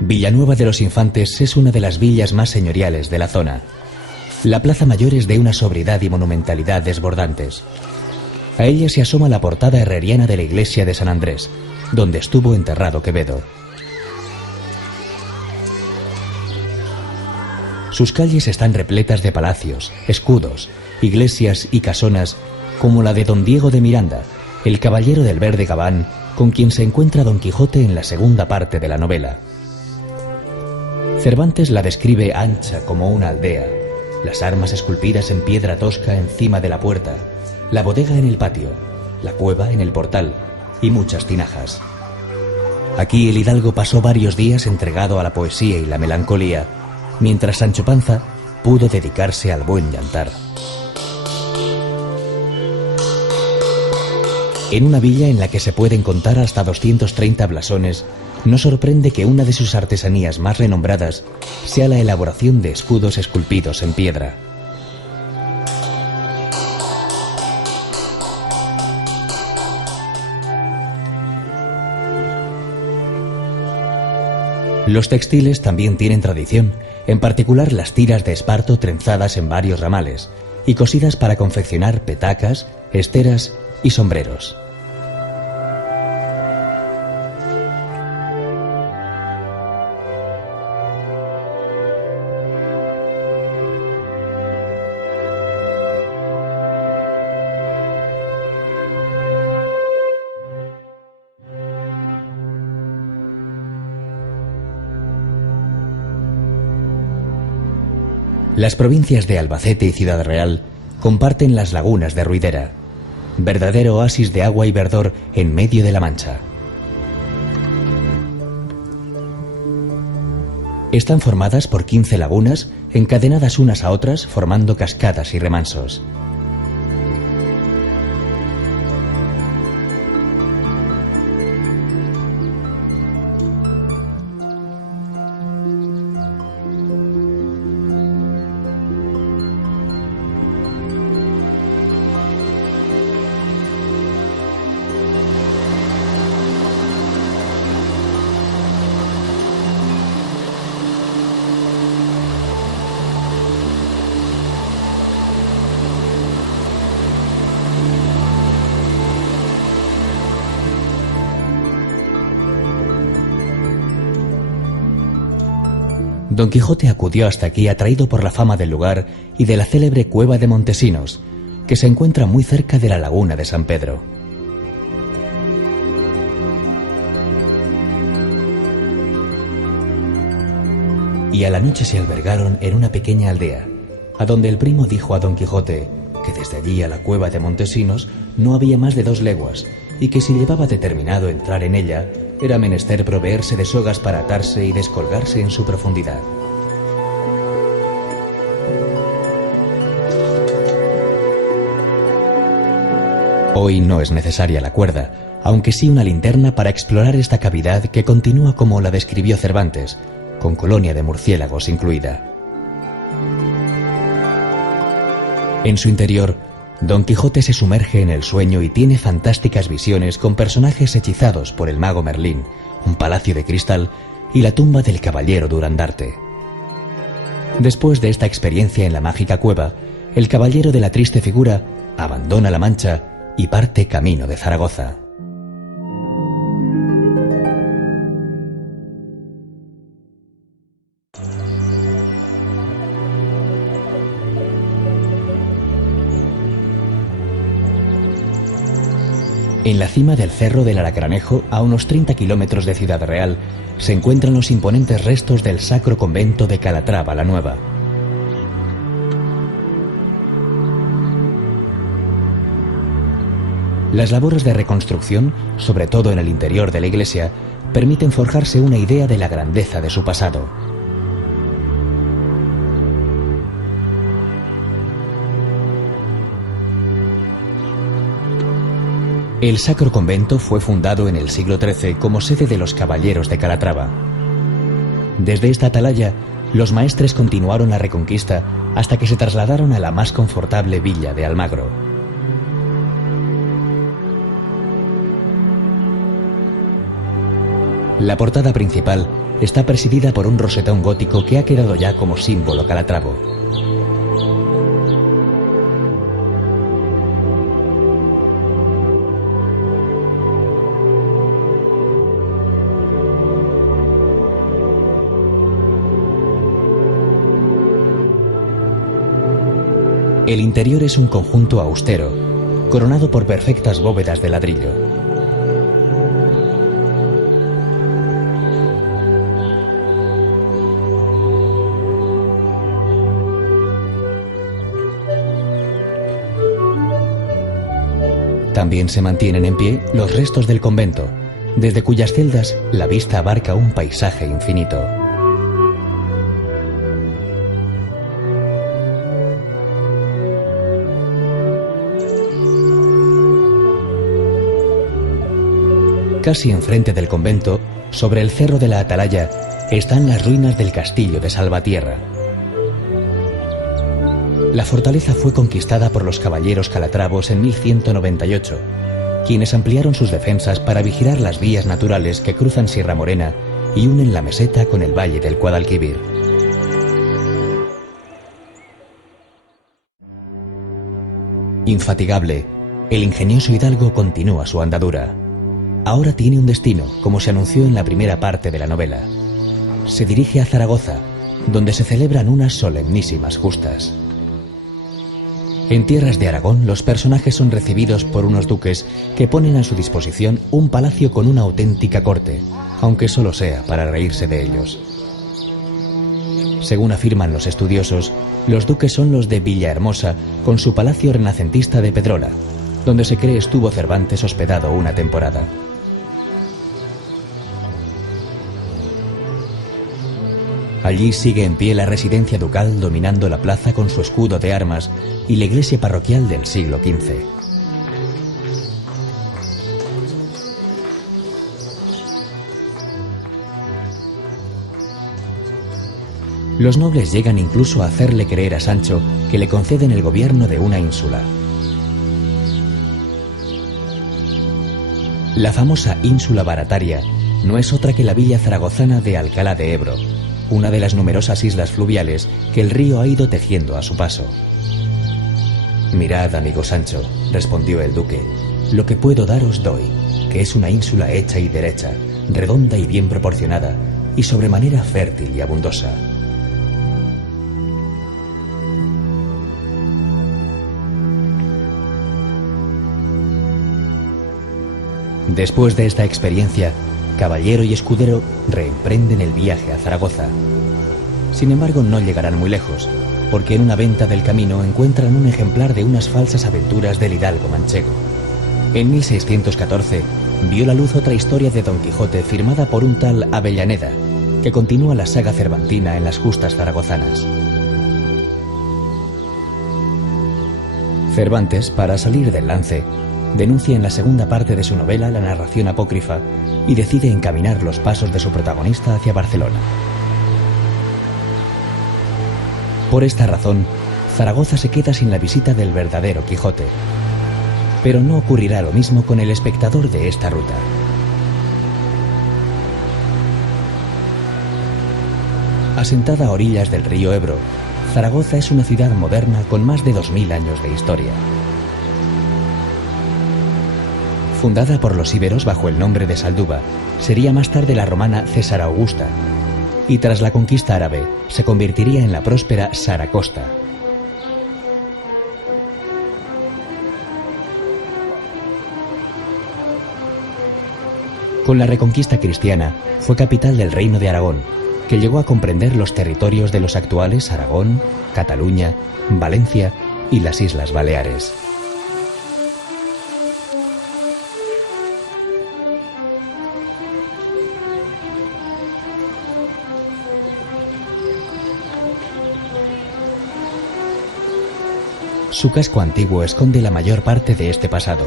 Villanueva de los Infantes es una de las villas más señoriales de la zona. La plaza mayor es de una sobriedad y monumentalidad desbordantes. A ella se asoma la portada herreriana de la iglesia de San Andrés, donde estuvo enterrado Quevedo. Sus calles están repletas de palacios, escudos, iglesias y casonas como la de don Diego de Miranda, el caballero del verde gabán, con quien se encuentra Don Quijote en la segunda parte de la novela. Cervantes la describe ancha como una aldea, las armas esculpidas en piedra tosca encima de la puerta, la bodega en el patio, la cueva en el portal y muchas tinajas. Aquí el hidalgo pasó varios días entregado a la poesía y la melancolía, mientras Sancho Panza pudo dedicarse al buen llantar. En una villa en la que se pueden contar hasta 230 blasones, no sorprende que una de sus artesanías más renombradas sea la elaboración de escudos esculpidos en piedra. Los textiles también tienen tradición, en particular las tiras de esparto trenzadas en varios ramales y cosidas para confeccionar petacas, esteras y sombreros. Las provincias de Albacete y Ciudad Real comparten las lagunas de Ruidera, verdadero oasis de agua y verdor en medio de la Mancha. Están formadas por 15 lagunas encadenadas unas a otras formando cascadas y remansos. Don Quijote acudió hasta aquí atraído por la fama del lugar y de la célebre cueva de Montesinos, que se encuentra muy cerca de la laguna de San Pedro. Y a la noche se albergaron en una pequeña aldea, a donde el primo dijo a Don Quijote que desde allí a la cueva de Montesinos no había más de 2 leguas, y que si llevaba determinado entrar en ella, era menester proveerse de sogas para atarse y descolgarse en su profundidad. Hoy no es necesaria la cuerda, aunque sí una linterna para explorar esta cavidad que continúa como la describió Cervantes, con colonia de murciélagos incluida. En su interior, Don Quijote se sumerge en el sueño y tiene fantásticas visiones con personajes hechizados por el mago Merlín, un palacio de cristal y la tumba del caballero Durandarte. Después de esta experiencia en la mágica cueva, el caballero de la triste figura abandona la Mancha y parte camino de Zaragoza. En la cima del Cerro del Alacranejo, a unos 30 kilómetros de Ciudad Real, se encuentran los imponentes restos del Sacro Convento de Calatrava la Nueva. Las labores de reconstrucción, sobre todo en el interior de la iglesia, permiten forjarse una idea de la grandeza de su pasado. El Sacro Convento fue fundado en el siglo XIII como sede de los Caballeros de Calatrava. Desde esta atalaya, los maestres continuaron la reconquista hasta que se trasladaron a la más confortable villa de Almagro. La portada principal está presidida por un rosetón gótico que ha quedado ya como símbolo calatravo. El interior es un conjunto austero, coronado por perfectas bóvedas de ladrillo. También se mantienen en pie los restos del convento, desde cuyas celdas la vista abarca un paisaje infinito. Casi enfrente del convento, sobre el cerro de la Atalaya, están las ruinas del castillo de Salvatierra. La fortaleza fue conquistada por los caballeros calatravos en 1198, quienes ampliaron sus defensas para vigilar las vías naturales que cruzan Sierra Morena y unen la meseta con el valle del Guadalquivir. Infatigable, el ingenioso hidalgo continúa su andadura. Ahora tiene un destino, como se anunció en la primera parte de la novela. Se dirige a Zaragoza, donde se celebran unas solemnísimas justas. En tierras de Aragón, los personajes son recibidos por unos duques que ponen a su disposición un palacio con una auténtica corte, aunque solo sea para reírse de ellos. Según afirman los estudiosos, los duques son los de Villahermosa, con su palacio renacentista de Pedrola, donde se cree estuvo Cervantes hospedado una temporada. Allí sigue en pie la residencia ducal dominando la plaza con su escudo de armas y la iglesia parroquial del siglo XV. Los nobles llegan incluso a hacerle creer a Sancho que le conceden el gobierno de una ínsula. La famosa ínsula Barataria no es otra que la villa zaragozana de Alcalá de Ebro, una de las numerosas islas fluviales que el río ha ido tejiendo a su paso. «Mirad, amigo Sancho», respondió el duque, «lo que puedo daros doy, que es una ínsula hecha y derecha, redonda y bien proporcionada, y sobremanera fértil y abundosa». Después de esta experiencia, caballero y escudero reemprenden el viaje a Zaragoza. Sin embargo, no llegarán muy lejos, porque en una venta del camino encuentran un ejemplar de unas falsas aventuras del hidalgo manchego. En 1614 vio la luz otra historia de Don Quijote firmada por un tal Avellaneda, que continúa la saga cervantina en las justas zaragozanas. Cervantes, para salir del lance, denuncia en la segunda parte de su novela la narración apócrifa y decide encaminar los pasos de su protagonista hacia Barcelona. Por esta razón, Zaragoza se queda sin la visita del verdadero Quijote. Pero no ocurrirá lo mismo con el espectador de esta ruta. Asentada a orillas del río Ebro, Zaragoza es una ciudad moderna con más de 2000 años de historia. Fundada por los íberos bajo el nombre de Salduba, sería más tarde la romana César Augusta, y tras la conquista árabe se convertiría en la próspera Saracosta. Con la reconquista cristiana fue capital del Reino de Aragón, que llegó a comprender los territorios de los actuales Aragón, Cataluña, Valencia y las Islas Baleares. Su casco antiguo esconde la mayor parte de este pasado.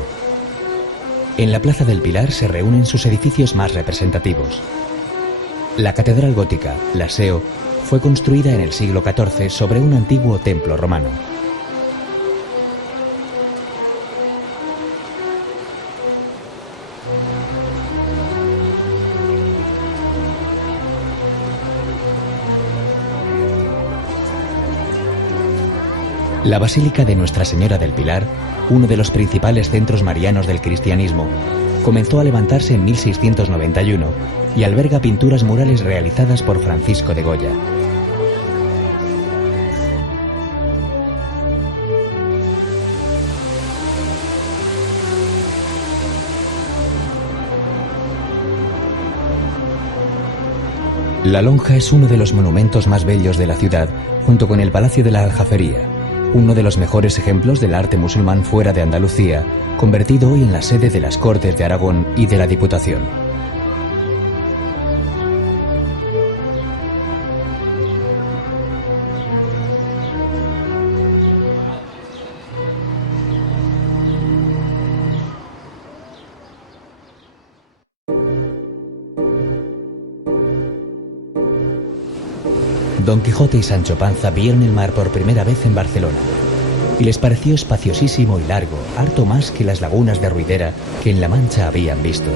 En la Plaza del Pilar se reúnen sus edificios más representativos. La catedral gótica, la Seo, fue construida en el siglo XIV sobre un antiguo templo romano. La Basílica de Nuestra Señora del Pilar, uno de los principales centros marianos del cristianismo, comenzó a levantarse en 1691 y alberga pinturas murales realizadas por Francisco de Goya. La Lonja es uno de los monumentos más bellos de la ciudad, junto con el Palacio de la Aljafería, uno de los mejores ejemplos del arte musulmán fuera de Andalucía, convertido hoy en la sede de las Cortes de Aragón y de la Diputación. Don Quijote y Sancho Panza vieron el mar por primera vez en Barcelona y les pareció espaciosísimo y largo, harto más que las lagunas de Ruidera que en La Mancha habían visto.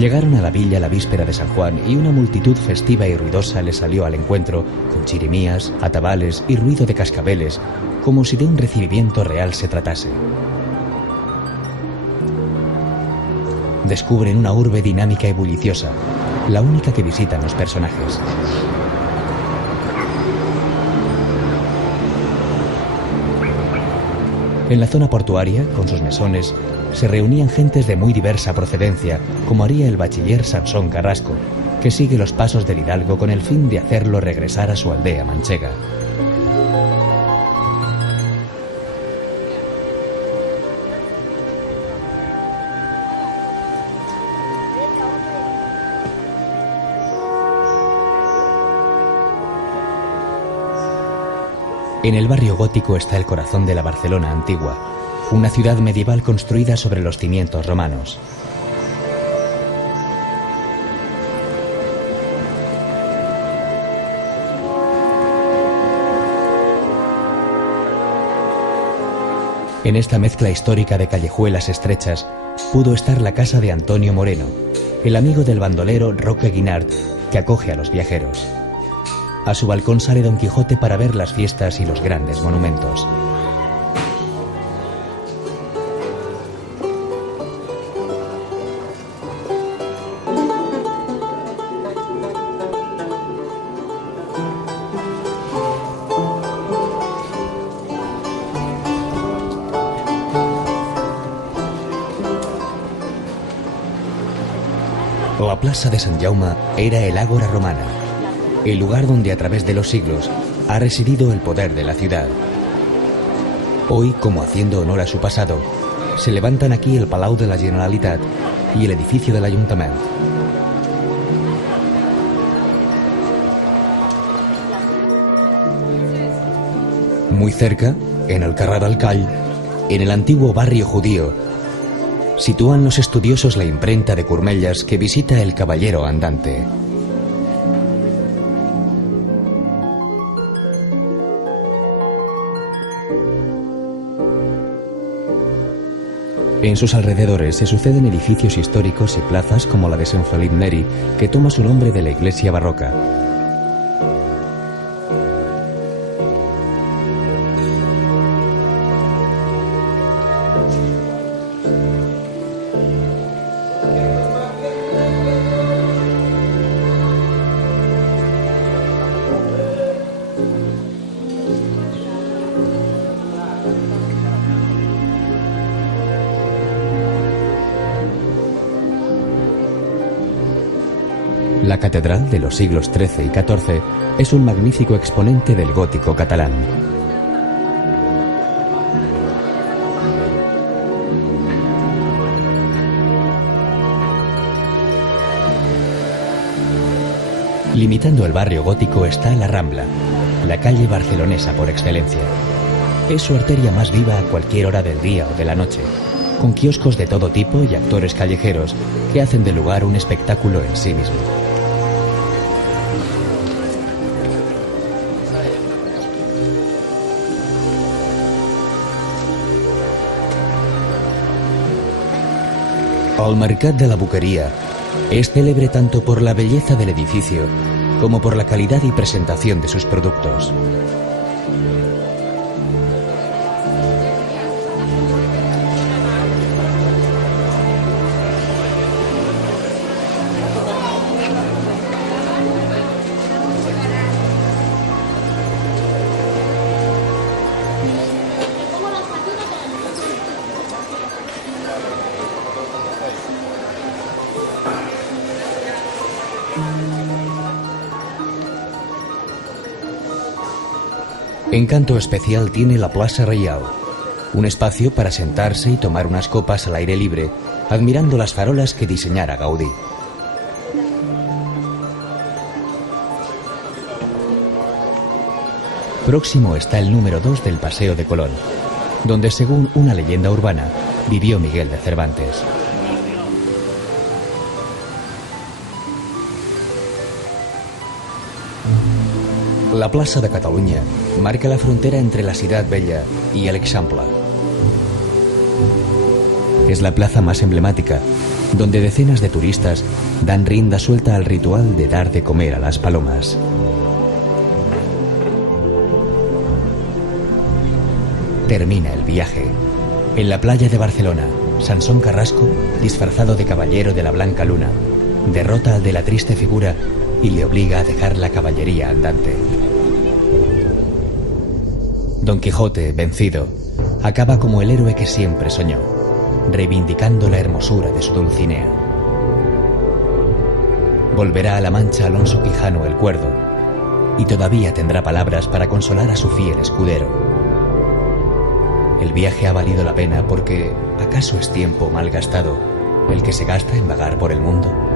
Llegaron a la villa la víspera de San Juan y una multitud festiva y ruidosa les salió al encuentro, con chirimías, atabales y ruido de cascabeles, como si de un recibimiento real se tratase. Descubren una urbe dinámica y bulliciosa, la única que visitan los personajes. En la zona portuaria, con sus mesones, se reunían gentes de muy diversa procedencia, como haría el bachiller Sansón Carrasco, que sigue los pasos del hidalgo con el fin de hacerlo regresar a su aldea manchega. En el barrio gótico está el corazón de la Barcelona antigua, una ciudad medieval construida sobre los cimientos romanos. En esta mezcla histórica de callejuelas estrechas pudo estar la casa de Antonio Moreno, el amigo del bandolero Roque Guinart, que acoge a los viajeros. A su balcón sale Don Quijote para ver las fiestas y los grandes monumentos. La plaza de Sant Jaume era el ágora romana, el lugar donde a través de los siglos ha residido el poder de la ciudad. Hoy, como haciendo honor a su pasado, se levantan aquí el Palau de la Generalitat y el edificio del Ayuntamiento. Muy cerca, en el Carrer del Call, en el antiguo barrio judío, sitúan los estudiosos la imprenta de Curmellas que visita el caballero andante. En sus alrededores se suceden edificios históricos y plazas como la de Sant Felip Neri, que toma su nombre de la iglesia barroca. La catedral de los siglos XIII y XIV es un magnífico exponente del gótico catalán. Limitando el barrio gótico está la Rambla, la calle barcelonesa por excelencia. Es su arteria más viva a cualquier hora del día o de la noche, con kioscos de todo tipo y actores callejeros que hacen del lugar un espectáculo en sí mismo. El Mercat de la Boqueria es célebre tanto por la belleza del edificio como por la calidad y presentación de sus productos. Encanto especial tiene la Plaza Reial, un espacio para sentarse y tomar unas copas al aire libre, admirando las farolas que diseñara Gaudí. Próximo está el número 2 del Paseo de Colón, donde según una leyenda urbana vivió Miguel de Cervantes. La plaça de Catalunya marca la frontera entre la Ciudad Bella y el Eixample. Es la plaza más emblemática, donde decenas de turistas dan rienda suelta al ritual de dar de comer a las palomas. Termina el viaje. En la playa de Barcelona, Sansón Carrasco, disfrazado de caballero de la Blanca Luna, derrota al de la Triste Figura y le obliga a dejar la caballería andante. Don Quijote, vencido, acaba como el héroe que siempre soñó, reivindicando la hermosura de su Dulcinea. Volverá a la Mancha Alonso Quijano el Cuerdo, y todavía tendrá palabras para consolar a su fiel escudero. El viaje ha valido la pena porque, ¿acaso es tiempo mal gastado el que se gasta en vagar por el mundo?